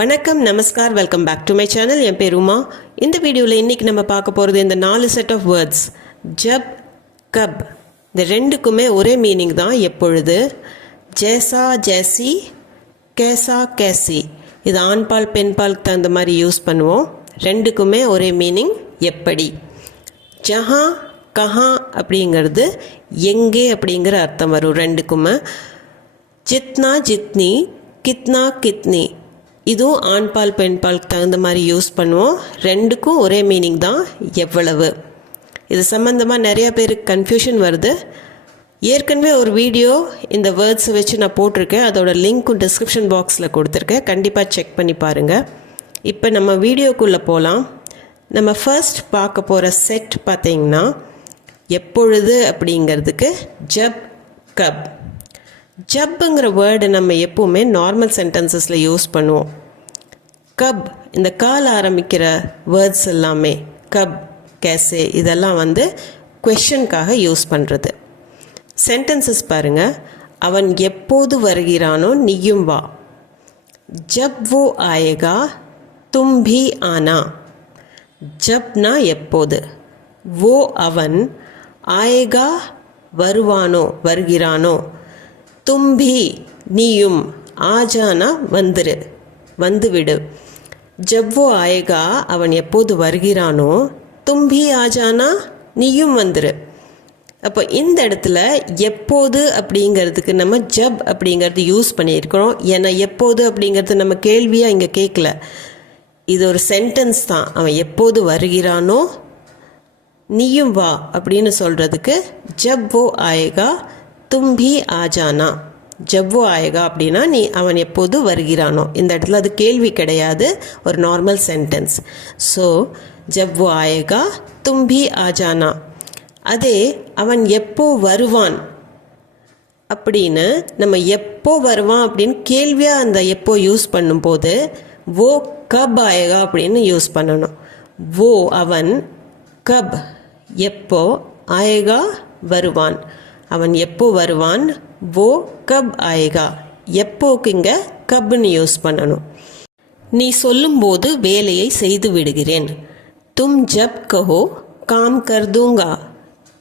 வணக்கம், நமஸ்கார், welcome back to my channel. என் பேர் உமா. இந்த வீடியோவில் இன்றைக்கி நம்ம பார்க்க போகிறது இந்த 4 செட் ஆஃப் வேர்ட்ஸ். ஜப், கப், இந்த ரெண்டுக்குமே ஒரே மீனிங் தான். எப்பொழுது, ஜேசா ஜேசி, கேசா கேசி. இது ஆண்பால் பெண்பாலுக்கு தகுந்த மாதிரி யூஸ் பண்ணுவோம். ரெண்டுக்குமே ஒரே மீனிங் எப்படி. ஜஹா கஹா அப்படிங்கிறது எங்கே அப்படிங்கிற அர்த்தம் வரும் ரெண்டுக்குமே. ஜித்னா ஜித்னி, கித்னா கித்னி, இதுவும் ஆண்பால் பெண்பாலுக்கு தகுந்த மாதிரி யூஸ் பண்ணுவோம். ரெண்டுக்கும் ஒரே மீனிங் தான், எவ்வளவு. இது சம்மந்தமாக நிறைய பேருக்கு கன்ஃபியூஷன் வருது. ஏற்கனவே ஒரு வீடியோ இந்த வேர்ட்ஸை வச்சு நான் போட்டிருக்கேன். அதோட லிங்க்கும் டிஸ்கிரிப்ஷன் பாக்ஸில் கொடுத்துருக்கேன். கண்டிப்பாக செக் பண்ணி பாருங்கள். இப்போ நம்ம வீடியோக்குள்ளே போகலாம். நம்ம ஃபர்ஸ்ட் பார்க்க போகிற செட் பார்த்திங்கன்னா எப்பொழுது அப்படிங்கிறதுக்கு ஜப், கப். ஜப்புங்கிற வேர்டு நம்ம எப்போவுமே நார்மல் சென்டென்சஸில் யூஸ் பண்ணுவோம். கப், இந்த கால் ஆரம்பிக்கிற வேர்ட்ஸ் எல்லாமே கப், கேசே, இதெல்லாம் குவெஷனுக்காக யூஸ் பண்ணுறது. சென்டென்சஸ் பாருங்கள். அவன் எப்போது வருகிறானோ நீயும் வா. ஜப் வோ ஆயேகா தும் பி ஆனா. ஜப்னா எப்போது, வோ அவன், ஆயேகா வருவானோ வருகிறானோ, தும்பி நீயும், ஆஜானா வந்துரு வந்துவிடு. ஜவ்வோ ஆயேகா அவன் எப்போது வருகிறானோ, தும்பி ஆஜானா நீயும் வந்துரு. அப்போ இந்த இடத்துல எப்போது அப்படிங்கிறதுக்கு நம்ம ஜப் அப்படிங்கிறது யூஸ் பண்ணியிருக்கிறோம். ஏன்னா எப்போது அப்படிங்கிறது நம்ம கேள்வியாக இங்கே கேட்கல, இது ஒரு சென்டென்ஸ் தான். அவன் எப்போது வருகிறானோ நீயும் வா அப்படின்னு சொல்கிறதுக்கு ஜவ்வோ ஆயேகா தும்பி ஆஜானா. ஜவ்வோ ஆயேகா அப்படின்னா அவன் எப்போது வருகிறானோ. இந்த இடத்துல அது கேள்வி கிடையாது, ஒரு நார்மல் சென்டென்ஸ். ஸோ ஜவ்வோ ஆயேகா தும்பி ஆஜானா. அதே அவன் எப்போ வருவான் அப்படின்னு நம்ம எப்போ வருவான் அப்படின்னு கேள்வியாக அந்த எப்போ யூஸ் பண்ணும்போது வோ கப் ஆயேகா அப்படின்னு யூஸ் பண்ணணும். வோ அவன், கப் எப்போ, ஆயேகா வருவான். அவன் எப்போ வருவான், வோ கப் ஆயேகா. எப்போக்கு இங்கே கப்னு யூஸ் பண்ணணும். நீ சொல்லும்போது வேலையை செய்து விடுகிறேன். தும் ஜப் கஹோ காம் கர் தூங்கா.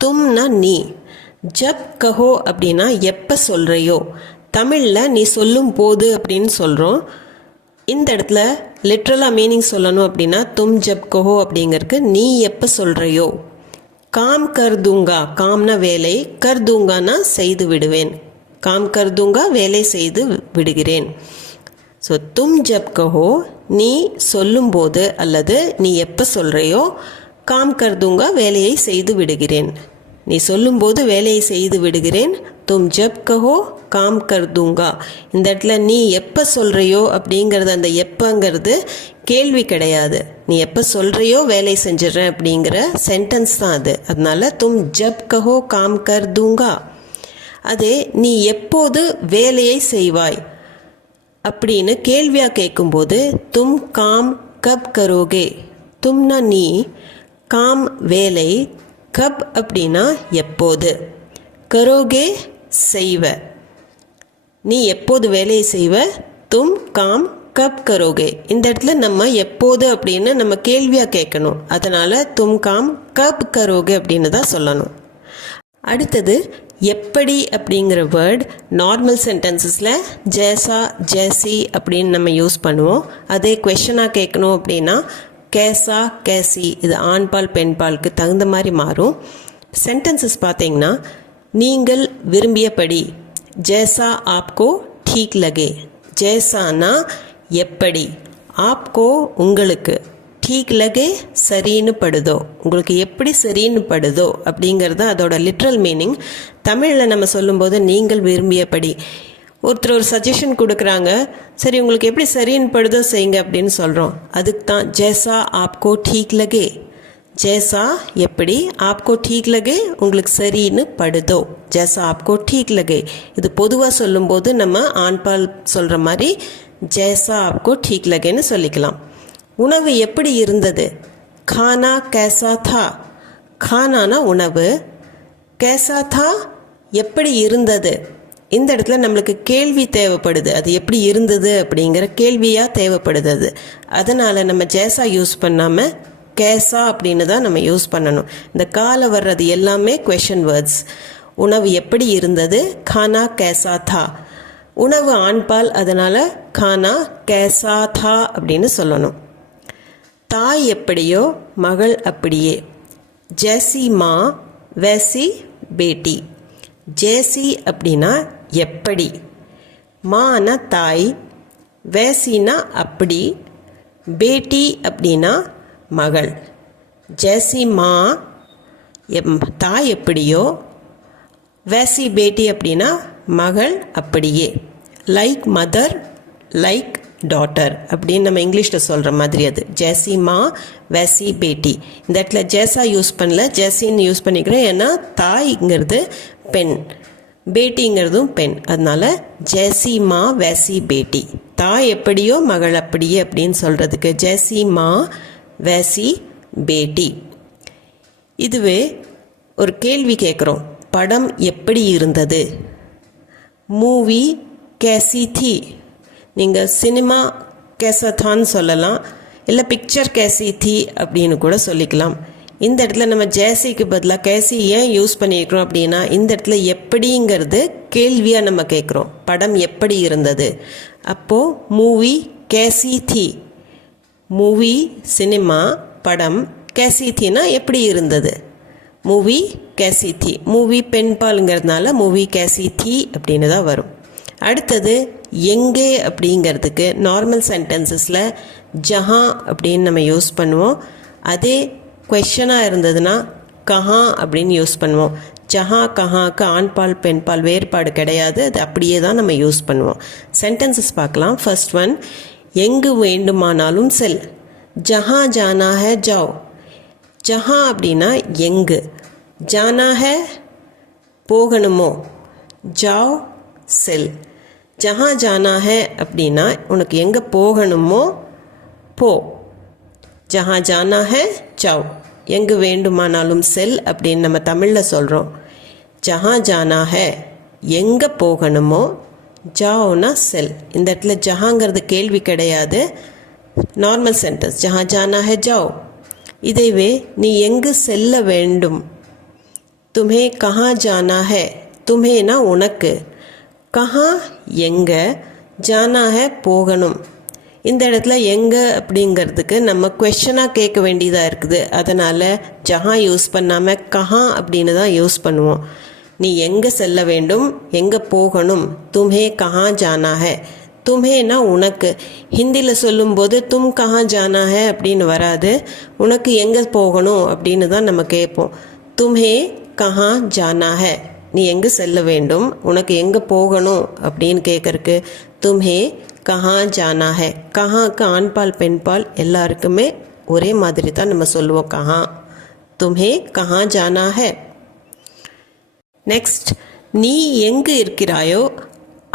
தும்னா நீ, ஜப் கஹோ அப்படின்னா எப்போ சொல்கிறையோ. தமிழில் நீ சொல்லும் போது அப்படின்னு சொல்கிறோம். இந்த இடத்துல லிட்ரலாக மீனிங் சொல்லணும் அப்படின்னா தும் ஜப் கஹோ அப்படிங்கிறதுக்கு நீ எப்போ சொல்கிறையோ. காம் கர் தூங்கா, காம்னா வேலை, கர் தூங்கானா செய்து விடுவேன். காம் கர் தூங்கா வேலை செய்து விடுகிறேன். ஸோ தும் ஜப் கஹோ நீ சொல்லும்போது அல்லது நீ எப்போ சொல்கிறையோ, காம் கர் தூங்கா வேலையை செய்து விடுகிறேன். நீ சொல்லும்போது வேலையை செய்து விடுகிறேன். தும் ஜப் கஹோ காம் கர் தூங்கா. இந்த இடத்துல நீ எப்போ சொல்கிறையோ அப்படிங்கிறது, அந்த எப்போங்கிறது கேள்வி கிடையாது. நீ எப்போ சொல்கிறையோ வேலை செஞ்சிடறேன் அப்படிங்கிற சென்டென்ஸ் தான் அது. அதனால தும் ஜப் கஹோ காம் கர் தூங்கா. அதே நீ எப்போது வேலையை செய்வாய் அப்படின்னு கேள்வியாக கேட்கும்போது தும் காம் கப் கரோகே. தும்னா நீ, காம் வேலை, கப் அப்படின்னா எப்போது, கரோகே செய்வ. நீ எப்போது வேலையை செய்வ, தும் காம் கப் கரோகே. இந்த இடத்துல நம்ம எப்போது அப்படின்னு நம்ம கேள்வியாக கேட்கணும். அதனால் தும் காம் கப் கரோகே அப்படின்னு தான் சொல்லணும். அடுத்தது எப்படி அப்படிங்கிற வேர்ட் நார்மல் சென்டென்சஸில் ஜேசா ஜேசி அப்படின்னு நம்ம யூஸ் பண்ணுவோம். அதே குவெஷனாக கேட்கணும் அப்படின்னா கேசா கேசி. இது ஆண்பால் பெண்பாலுக்கு தகுந்த மாதிரி மாறும். சென்டென்சஸ் பார்த்தீங்கன்னா நீங்கள் விரும்பியபடி, ஜேசா ஆப்கோ டீக் லகே. ஜேசானா எப்படி, ஆப்கோ உங்களுக்கு, டீக் லகே சரின்னு படுதோ, உங்களுக்கு எப்படி சரின்னு படுதோ அப்படிங்கிறது அதோட லிட்ரல் மீனிங். தமிழில் நம்ம சொல்லும்போது நீங்கள் விரும்பியபடி. ஒருத்தர் ஒரு சஜஷன் கொடுக்குறாங்க, சரி உங்களுக்கு எப்படி சரின்னு படுதோ செய்யுங்க அப்படின்னு சொல்கிறோம். அதுக்கு தான் ஜேசா ஆப்கோ டீக் லகே. ஜேசா எப்படி, ஆப்கோ டீக் லகே உங்களுக்கு சரின்னு படுதோ. ஜேசா ஆப்கோ டீக் லகே. இது பொதுவாக சொல்லும்போது நம்ம ஆண்பால் சொல்கிற மாதிரி ஜேசா ஆப்கோ டீக் லகேன்னு சொல்லிக்கலாம். உணவு எப்படி இருந்தது, கானா கேசா தா. கானானா உணவு, கேசா தா எப்படி இருந்தது. இந்த இடத்துல நம்மளுக்கு கேள்வி தேவைப்படுது, அது எப்படி இருந்தது அப்படிங்கிற கேள்வியாக தேவைப்படுது அது. அதனால் நம்ம ஜேசா யூஸ் பண்ணாமல் கேசா அப்படின்னு தான் நம்ம யூஸ் பண்ணணும். இந்த கால வர்றது எல்லாமே கொஷன் வேர்ட்ஸ். உணவு எப்படி இருந்தது, கானா கேசா தா. உணவு ஆண்பால், அதனால் கானா கேசா தா அப்படின்னு சொல்லணும். தாய் எப்படியோ மகள் அப்படியே. ஜேசி மா வேசி பேட்டி. ஜேசி அப்படின்னா எப்படி, மானா தாய், வேசினா அப்படி, பேட்டி அப்படின்னா மகள். ஜேசி மா தாய் எப்படியோ, வேசி பேட்டி அப்படின்னா மகள் அப்படியே. லைக் மதர், லைக் டாட்டர் அப்படின்னு நம்ம இங்கிலீஷில் சொல்கிற மாதிரி அது. ஜேசி மா வேசி பேட்டி. இந்த இடத்துல ஜேசா யூஸ் பண்ணல, ஜேசின்னு யூஸ் பண்ணிக்கிறேன். ஏன்னா தாய்ங்கிறது பெண், பேட்டிங்கிறதும் பெண். அதனால ஜேசி மா வேசி பேட்டி. தாய் எப்படியோ மகள் அப்படியே அப்படின்னு சொல்கிறதுக்கு ஜேசி மா வேசி பேட்டி. இதுவே ஒரு கேள்வி கேட்குறோம், படம் எப்படி இருந்தது, மூவி கேசி தி. நீங்கள் சினிமா கேசா தான்னு சொல்லலாம், இல்லை பிக்சர் கேசி தி அப்படின்னு கூட சொல்லிக்கலாம். இந்த இடத்துல நம்ம ஜேசிக்கு பதிலாக கேசி ஏன் யூஸ் பண்ணியிருக்கிறோம் அப்படின்னா, இந்த இடத்துல எப்படிங்கிறது கேள்வியாக நம்ம கேட்குறோம். படம் எப்படி இருந்தது, அப்போது மூவி கேசி தி. மூவி சினிமா, படம் கேசி தினா எப்படி இருந்தது, மூவி கேசி தி. மூவி பெண் பாலுங்கிறதுனால மூவி கேசி தி அப்படின்னு தான் வரும். அடுத்தது எங்கே அப்படிங்கிறதுக்கு நார்மல் சென்டென்சஸில் ஜஹான் அப்படின்னு நம்ம யூஸ் பண்ணுவோம். அதே கொஷனாக இருந்ததுன்னா கஹா அப்படின்னு யூஸ் பண்ணுவோம். ஜஹா கஹாக்கு ஆண்பால் பெண்பால் வேறுபாடு கிடையாது, அது அப்படியே தான் நம்ம யூஸ் பண்ணுவோம். சென்டென்சஸ் பார்க்கலாம். ஃபர்ஸ்ட் ஒன், எங்கு வேண்டுமானாலும் செல். ஜஹா ஜானா ஹே ஜாவ். ஜஹா அப்படின்னா எங்கு, ஜானா ஹே போகணுமோ, ஜாவ் செல். ஜஹா ஜானா ஹே அப்படின்னா உனக்கு எங்கே போகணுமோ போ. ஜஹா ஜானா ஹே ஜாவ். எங்கு வேண்டுமானாலும் செல் அப்படின்னு நம்ம தமிழில் சொல்கிறோம். ஜஹா ஜானா ஹே எங்கே போகணுமோ, ஜாவ்னா செல். இந்த இடத்துல ஜஹாங்கிறது கேள்வி கிடையாது, நார்மல் சென்டென்ஸ். ஜஹா ஜானா ஹே ஜாவ். இதைவே நீ எங்கு செல்ல வேண்டும், தும்ஹே கஹா ஜானா ஹே. தும்ஹேனா உனக்கு, கஹா எங்கே, ஜானா ஹே போகணும். இந்த இடத்துல எங்கே அப்படிங்கிறதுக்கு நம்ம கொஷனாக கேட்க வேண்டியதாக இருக்குது. அதனால் ஜஹா யூஸ் பண்ணாமல் கஹா அப்படின்னு தான் யூஸ் பண்ணுவோம். நீ எங்கே செல்ல வேண்டும், எங்கே போகணும், தும்ஹே கஹா ஜானா ஹே. தும்ஹேனா உனக்கு. ஹிந்தியில் சொல்லும்போது தும் கஹா ஜானா ஹே அப்படின்னு வராது, உனக்கு எங்கே போகணும் அப்படின்னு தான் நம்ம கேட்போம். தும்ஹே கஹா ஜானா ஹே, நீ எங்கே செல்ல வேண்டும், உனக்கு எங்கே போகணும் அப்படின்னு கேட்கறக்கு தும்ஹே கஹா ஜானா ஹே. கஹாக்கு ஆண்பால் பெண்பால் எல்லாருக்குமே ஒரே மாதிரி தான் நம்ம சொல்லுவோம், கஹா. தும்ஹே கஹா ஜானா ஹே. நெக்ஸ்ட், நீ எங்கு இருக்கிறாயோ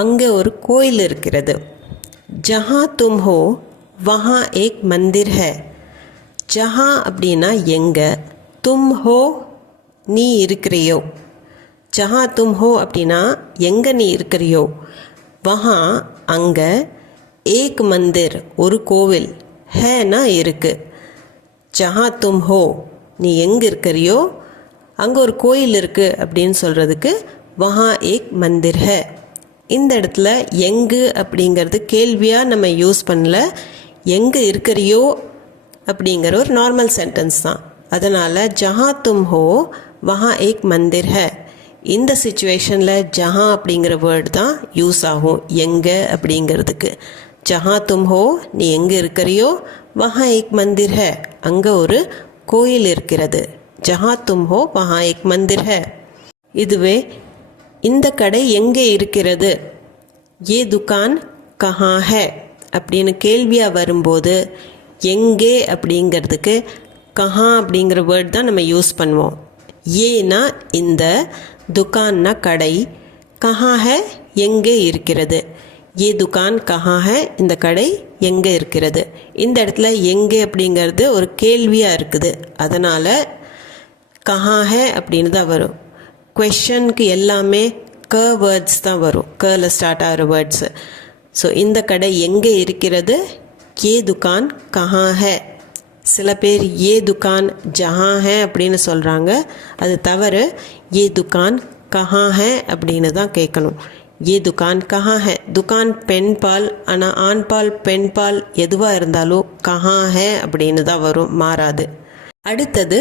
அங்கே ஒரு கோயில் இருக்கிறது. ஜஹா தும் ஹோ வஹா ஏக் மந்திர் ஹே. ஜஹா அப்படின்னா எங்கே, தும் ஹோ நீ இருக்கிறியோ. ஜஹா தும் ஹோ அப்படின்னா எங்கே நீ இருக்கிறியோ, வஹா அங்கே, ஏக் மந்திர் ஒரு கோவில், ஹேனா இருக்கு. ஜஹா தும் ஹோ நீ எங்கே இருக்கிறியோ அங்கே ஒரு கோயில் இருக்குது அப்படின்னு சொல்கிறதுக்கு வஹா ஏக் மந்திர் ஹே. இந்த இடத்துல எங்கு அப்படிங்கிறது கேள்வியாக நம்ம யூஸ் பண்ணல, எங்கே இருக்கிறியோ அப்படிங்கிற ஒரு நார்மல் சென்டென்ஸ் தான். அதனால் ஜஹா தும் ஹோ வஹா ஏக் மந்திர் ஹே. இந்த சிச்சுவேஷனில் ஜஹா அப்படிங்கிற வேர்டு தான் யூஸ் ஆகும் எங்கே அப்படிங்கிறதுக்கு. ஜஹா தும் ஹோ நீ எங்கே இருக்கிறியோ, வஹா ஏக் மந்திர் ஹே அங்கே ஒரு கோயில் இருக்கிறது. ஜஹா தும் ஹோ வஹா ஏக் மந்திர் ஹே. இதுவே இந்த கடை எங்கே இருக்கிறது, ஏ துகான் கஹா ஹே அப்படின்னு கேள்வியாக வரும்போது எங்கே அப்படிங்கிறதுக்கு கஹா அப்படிங்கிற வேர்டு தான் நம்ம யூஸ் பண்ணுவோம். ஏனா இந்த, துகான்னா கடை, கஹா ஹே எங்கே இருக்கிறது. ஏ துகான் கஹா ஹே இந்த கடை எங்கே இருக்கிறது. இந்த இடத்துல எங்கே அப்படிங்கிறது ஒரு கேள்வியாக இருக்குது, அதனால் கஹா ஹே அப்படின்னு தான் வரும். கொஷனுக்கு எல்லாமே க வேர்ட்ஸ் தான் வரும், கல ஸ்டார்ட் ஆகிற வேர்ட்ஸு. ஸோ இந்த கடை எங்கே இருக்கிறது? ஏ துக்கான் கஹா ஹே. சில பேர் ஏ துக்கான் ஜஹா ஹே அப்படின்னு சொல்கிறாங்க. அது தவறு. ஏ துக்கான் கஹா ஹே அப்படின்னு தான் கேட்கணும். ஏ துக்கான் கஹா ஹே. துக்கான் பெண் பால், ஆனால் ஆண் பால் பெண் பால் எதுவாக இருந்தாலும் கஹா ஹே அப்படின்னு தான் வரும், மாறாது. அடுத்தது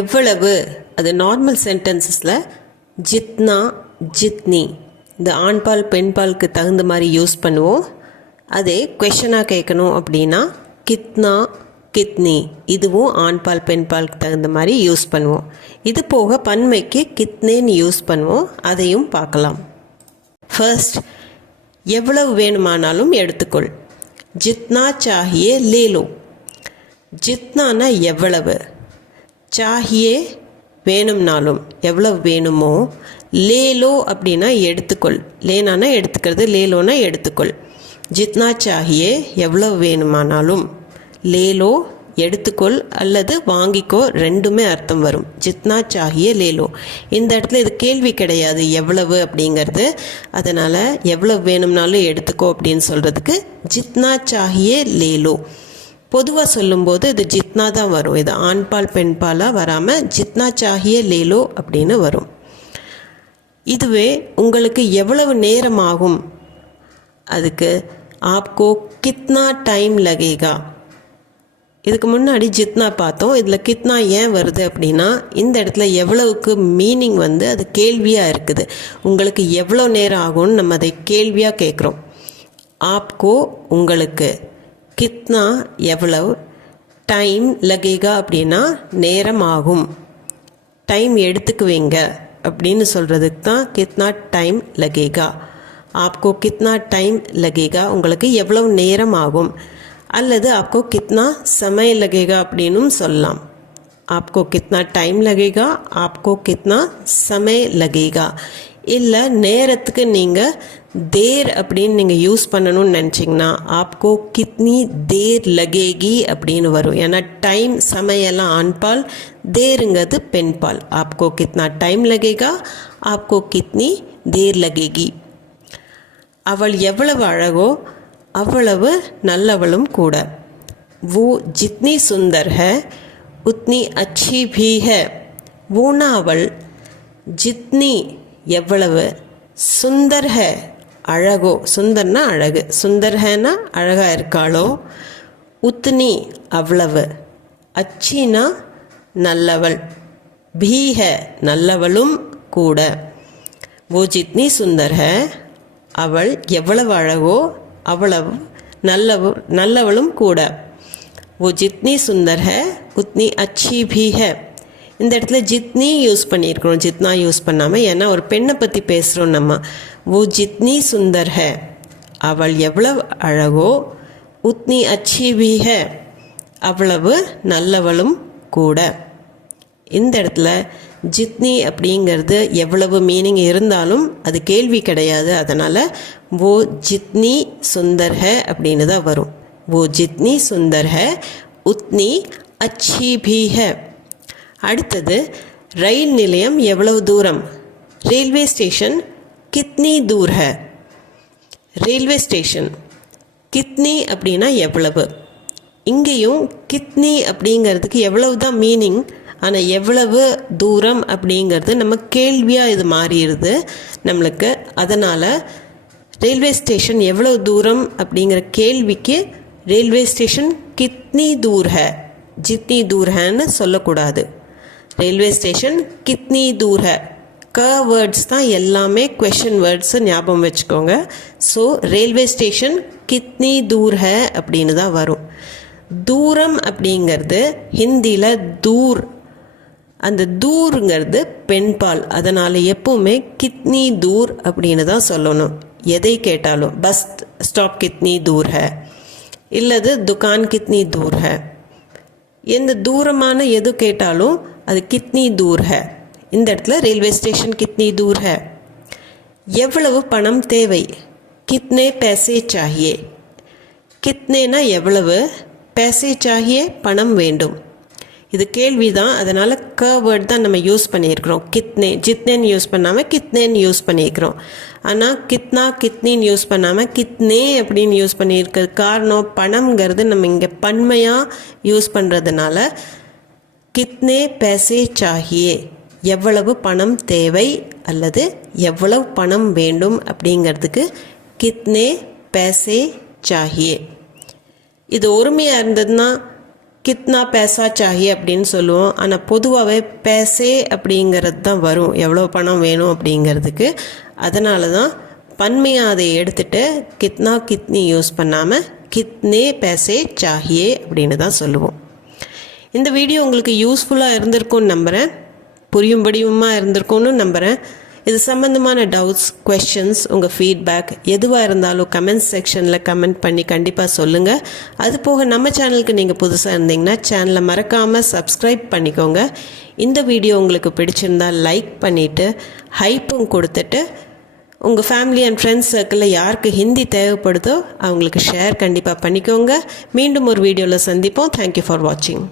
எவ்வளவு. அது நார்மல் சென்டென்சஸில் ஜித்னா ஜித்னி, இந்த ஆண் பால் பெண் பாலுக்கு தகுந்த மாதிரி யூஸ் பண்ணுவோம். அதே கொஷனாக கேட்கணும் அப்படின்னா கித்னா கித்னி, இதுவும் ஆண் பால் பெண் பாலுக்கு தகுந்த மாதிரி யூஸ் பண்ணுவோம். இது போக பன்மைக்கு கித்னேன்னு யூஸ் பண்ணுவோம், அதையும் பார்க்கலாம். ஃபர்ஸ்ட், எவ்வளவு வேணுமானாலும் எடுத்துக்கொள். ஜித்னா சாஹியே லேலோ. ஜித்னானா எவ்வளவு, சாஹியே வேணும்னாலும் எவ்வளவு வேணுமோ, லேலோ அப்படின்னா எடுத்துக்கொள். லேனானா எடுத்துக்கிறது, லேலோனா எடுத்துக்கொள். ஜித்னா சாஹியே எவ்வளவு வேணுமானாலும், லேலோ எடுத்துக்கொள் அல்லது வாங்கிக்கோ, ரெண்டுமே அர்த்தம் வரும். ஜித்னா சாஹியே லேலோ. இந்த இடத்துல இது கேள்வி கிடையாது எவ்வளவு அப்படிங்கிறது. அதனால் எவ்வளவு வேணும்னாலும் எடுத்துக்கோ அப்படின்னு சொல்கிறதுக்கு ஜித்னா சாஹியே லேலோ. பொதுவாக சொல்லும்போது இது ஜித்னா தான் வரும். இது ஆண்பால் பெண்பாலாக வராமல் ஜித்னா சாஹியே லேலோ அப்படின்னு வரும். இதுவே உங்களுக்கு எவ்வளவு நேரம் ஆகும், அதுக்கு ஆப்கோ கித்னா டைம் லகேகா. இதுக்கு முன்னாடி ஜித்னா பார்த்தோம். இதில் கித்னா ஏன் வருது அப்படின்னா, இந்த இடத்துல எவ்வளவுக்கு மீனிங் வந்து அது கேள்வியாக இருக்குது. உங்களுக்கு எவ்வளோ நேரம் ஆகும்னு நம்ம அதை கேள்வியாக கேட்குறோம். ஆப்கோ உங்களுக்கு, கித்னா எவ்வளவு, டைம் லகேகா அப்படின்னா நேரம் ஆகும், டைம் எடுத்துக்குவீங்க அப்படின்னு சொல்கிறதுக்கு தான் கித்னா டைம் லகேகா. ஆப்கோ கித்னா டைம் லகேகா, உங்களுக்கு எவ்வளவு நேரம் ஆகும். அல்லது ஆப்கோ கித்னா சமய லகேகா அப்படின்னும் சொல்லலாம். ஆப்கோ கித்னா டைம் லகேகா, ஆப்கோ கித்னா சமய லகேகா. இல்லை நேரத்துக்கு நீங்கள் தேர் அப்படின்னு நீங்கள் யூஸ் பண்ணணும்னு நினச்சிங்கன்னா ஆப்கோ கித்னி தேர் லகேகி அப்படின்னு வரும். ஏன்னா டைம் சமையெல்லாம் ஆண்பால், தேருங்கிறது பெண்பால். ஆப்கோ கித்னா டைம் லகேகா, ஆப்கோ கித்னி தேர் லகேகி. அவள் எவ்வளவு அழகோ அவ்வளவு நல்லவளும் கூட. वो जितनी सुंदर है उतनी अच्छी भी है. वोना அவள், जितनी எவ்வளவு, சுந்தர் है அழகோ, சுந்தர்னா அழகு, சுந்தர் ஹேனா அழகாக இருக்காளோ, உத்னி அவ்வளவு, அச்சினா நல்லவள், भी है நல்லவளும் கூட. वो जितनी सुंदर है, அவள் எவ்வளவு அழகோ அவ்வளவு நல்லவளும் கூட. वो जितनी सुंदर है उतनी अच्छी भी है. இந்த இடத்துல ஜித்னி யூஸ் பண்ணியிருக்கிறோம், ஜித்னா யூஸ் பண்ணாமல். ஏன்னா ஒரு பெண்ணை பற்றி பேசுகிறோம் நம்ம. वो जितनी सुंदर है, அவள் எவ்வளவு அழகோ, उतनी अच्छी भी है, அவ்வளவு நல்லவளும் கூட. இந்த இடத்துல ஜித்னி அப்படிங்கிறது எவ்வளவு மீனிங் இருந்தாலும் அது கேள்வி கிடையாது. அதனால் वो जितनी सुंदर है அப்படின்னு தான் வரும். वो जितनी सुंदर है उतनी अच्छी भी है. அடுத்தது ரயில் நிலையம் எவ்வளவு தூரம். ரயில்வே ஸ்டேஷன் கித்னி தூர் है. ரயில்வே ஸ்டேஷன் கித்னி அப்படின்னா எவ்வளவு. இங்கேயும் கித்னி அப்படிங்கிறதுக்கு எவ்வளவு தான் மீனிங். ஆனால் எவ்வளவு தூரம் அப்படிங்கிறது நம்ம கேள்வியாக இது மாறிடுது நம்மளுக்கு. அதனால் ரயில்வே ஸ்டேஷன் எவ்வளவு தூரம் அப்படிங்கிற கேள்விக்கு ரயில்வே ஸ்டேஷன் கித்னி தூர் ஹை, ஜித்னி தூர் ஹைன்னு சொல்லக்கூடாது. ரயில்வே ஸ்டேஷன் கித்னி தூர் ஹை. க வேர்ட்ஸ் தான் எல்லாமே கொஷின் வேர்ட்ஸு, ஞாபகம் வச்சுக்கோங்க. ஸோ ரயில்வே ஸ்டேஷன் கித்னி தூர் ஹை அப்படின்னு தான் வரும். தூரம் அப்படிங்கிறது ஹிந்தியில் தூர், அந்த தூருங்கிறது பெண்பால். அதனால் எப்போவுமே கித்னி தூர் அப்படின்னு தான் சொல்லணும் எதை கேட்டாலும். பஸ் ஸ்டாப் கித்னி தூர் ஹை, இல்லது துக்கான் கித்னி தூர் ஹை. எந்த தூரமான எது கேட்டாலும் அது கித்னி தூர் ஹை. இந்த இடத்துல ரயில்வே ஸ்டேஷன் கித்னி தூர் ஹை. எவ்வளவு பணம் தேவை. கித்னே पैसे चाहिए. கித்னேனா எவ்வளவு, पैसे चाहिए பணம் வேண்டும். இது கேள்வி தான், அதனால் க வேர்ட் தான் நம்ம யூஸ் பண்ணியிருக்கிறோம். கித்னே, ஜித்னேன்னு யூஸ் பண்ணாமல் கித்னேன்னு யூஸ் பண்ணியிருக்கிறோம். ஆனால் கித்னா கித்னின்னு யூஸ் பண்ணாமல் கித்னே அப்படின்னு யூஸ் பண்ணியிருக்கிறது காரணம் பணம்ங்கிறது நம்ம இங்கே பன்மையாக யூஸ் பண்ணுறதுனால கித்னே பேசே சாஹியே, எவ்வளவு பணம் தேவை அல்லது எவ்வளவு பணம் வேண்டும் அப்படிங்கிறதுக்கு கித்னே பேசே சாஹியே. இது ஒருமையாக இருந்ததுன்னா கித்னா பேசா சாஹியே அப்படின்னு சொல்லுவோம். ஆனால் பொதுவாகவே பேசே அப்படிங்கிறது தான் வரும், எவ்வளோ பணம் வேணும் அப்படிங்கிறதுக்கு. அதனால தான் பன்மையாக அதை எடுத்துகிட்டு கித்னா கித்னி யூஸ் பண்ணாமல் கித்னே பேசே சாஹியே அப்படின்னு தான் சொல்லுவோம். இந்த வீடியோ உங்களுக்கு யூஸ்ஃபுல்லாக இருந்திருக்கும்னு நம்புகிறேன், புரியும்படியுமாக இருந்திருக்கும்னு நம்புகிறேன். இது சம்மந்தமான டவுட்ஸ், கொஷின்ஸ், உங்கள் ஃபீட்பேக் எதுவாக இருந்தாலும் கமெண்ட்ஸ் செக்ஷனில் கமெண்ட் பண்ணி கண்டிப்பாக சொல்லுங்கள். அது போக நம்ம சேனலுக்கு நீங்கள் புதுசாக இருந்தீங்கன்னா சேனலை மறக்காமல் சப்ஸ்கிரைப் பண்ணிக்கோங்க. இந்த வீடியோ உங்களுக்கு பிடிச்சிருந்தால் லைக் பண்ணிவிட்டு ஹைப்பும் கொடுத்துட்டு உங்கள் ஃபேமிலி அண்ட் ஃப்ரெண்ட்ஸ் சர்க்கிளில் யாருக்கு ஹிந்தி தேவைப்படுதோ அவங்களுக்கு ஷேர் கண்டிப்பாக பண்ணிக்கோங்க. மீண்டும் ஒரு வீடியோவில் சந்திப்போம். தேங்க்யூ ஃபார் வாட்சிங்.